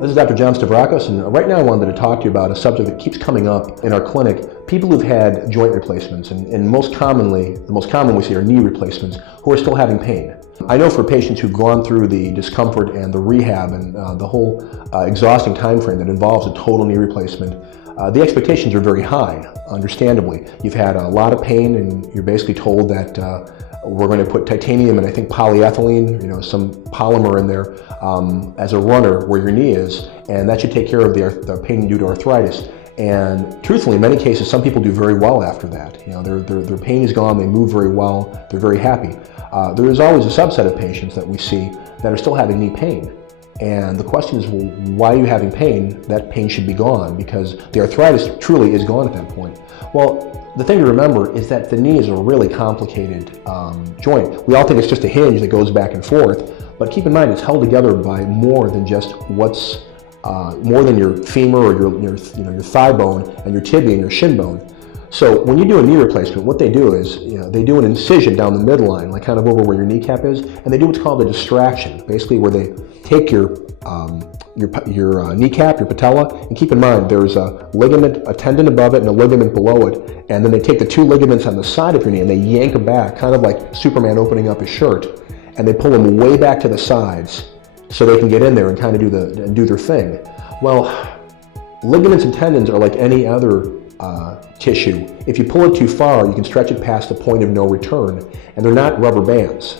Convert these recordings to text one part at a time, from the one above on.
This is Dr. John Stavrakos, and right now I wanted to talk to you about a subject that keeps coming up in our clinic. People who've had joint replacements, and most commonly, the most common we see are knee replacements, who are still having pain. I know for patients who've gone through the discomfort and the rehab and the whole exhausting time frame that involves a total knee replacement, the expectations are very high, understandably. You've had a lot of pain and you're basically told that we're going to put titanium and I think polyethylene, some polymer in there as a runner where your knee is, and that should take care of the pain due to arthritis. And truthfully, in many cases, some people do very well after that. Their pain is gone, they move very well, they're very happy. There is always a subset of patients that we see that are still having knee pain. And the question is, well, why are you having pain? That pain should be gone because the arthritis truly is gone at that point. Well, the thing to remember is that the knee is a really complicated joint. We all think it's just a hinge that goes back and forth, but keep in mind it's held together by more than just what's more than your femur or your thigh bone and your tibia and your shin bone. So when you do a knee replacement, what they do is, they do an incision down the midline, like kind of over where your kneecap is, and they do what's called a distraction, basically where they take your kneecap, your patella, and keep in mind there's a ligament, a tendon above it and a ligament below it, and then they take the two ligaments on the side of your knee and they yank them back, kind of like Superman opening up his shirt, and they pull them way back to the sides so they can get in there and kind of do their thing. Well, ligaments and tendons are like any other tissue. If you pull it too far, you can stretch it past the point of no return, and they're not rubber bands.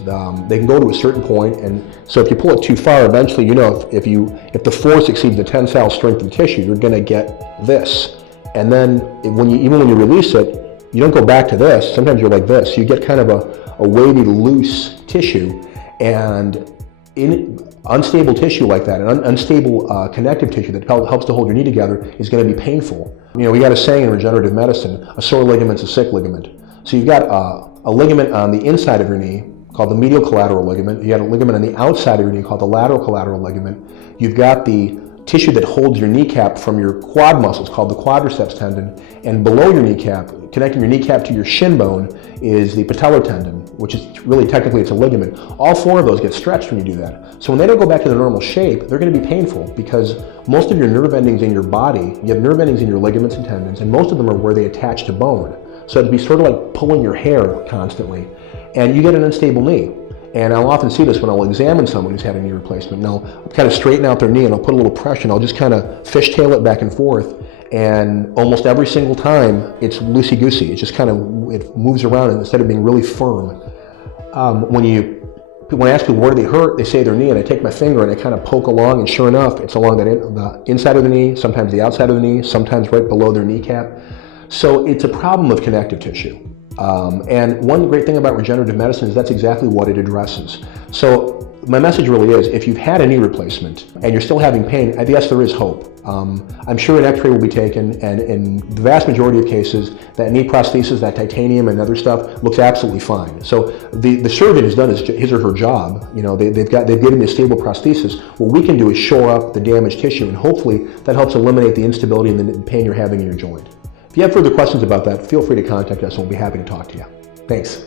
They can go to a certain point, and so if you pull it too far, eventually, if the force exceeds the tensile strength of the tissue, you're going to get this. And then even when you release it, you don't go back to this. Sometimes you're like this. You get kind of a wavy, loose tissue, and in unstable tissue like that, an unstable connective tissue that helps to hold your knee together is going to be painful. We got a saying in regenerative medicine, a sore ligament's a sick ligament. So you've got a ligament on the inside of your knee called the medial collateral ligament. You got a ligament on the outside of your knee called the lateral collateral ligament. You've got the tissue that holds your kneecap from your quad muscles called the quadriceps tendon, and below your kneecap, connecting your kneecap to your shin bone, is the patellar tendon, which is really technically it's a ligament. All four of those get stretched when you do that. So when they don't go back to their normal shape, they're going to be painful because most of your nerve endings in your body, you have nerve endings in your ligaments and tendons, and most of them are where they attach to bone. So it'd be sort of like pulling your hair constantly, and you get an unstable knee. And I'll often see this when I'll examine someone who's had a knee replacement. And I'll kind of straighten out their knee and I'll put a little pressure and I'll just kind of fishtail it back and forth. And almost every single time it's loosey-goosey. It just kind of, it moves around instead of being really firm. When I ask people where do they hurt, they say their knee, and I take my finger and I kind of poke along, and sure enough, it's along the inside of the knee, sometimes the outside of the knee, sometimes right below their kneecap. So it's a problem of connective tissue. And one great thing about regenerative medicine is that's exactly what it addresses. So my message really is, if you've had a knee replacement and you're still having pain, yes, there is hope. I'm sure an x-ray will be taken, and in the vast majority of cases, that knee prosthesis, that titanium and other stuff looks absolutely fine. So the surgeon has done his or her job. They've given you a stable prosthesis. What we can do is shore up the damaged tissue, and hopefully that helps eliminate the instability and the pain you're having in your joint. If you have further questions about that, feel free to contact us and we'll be happy to talk to you. Thanks.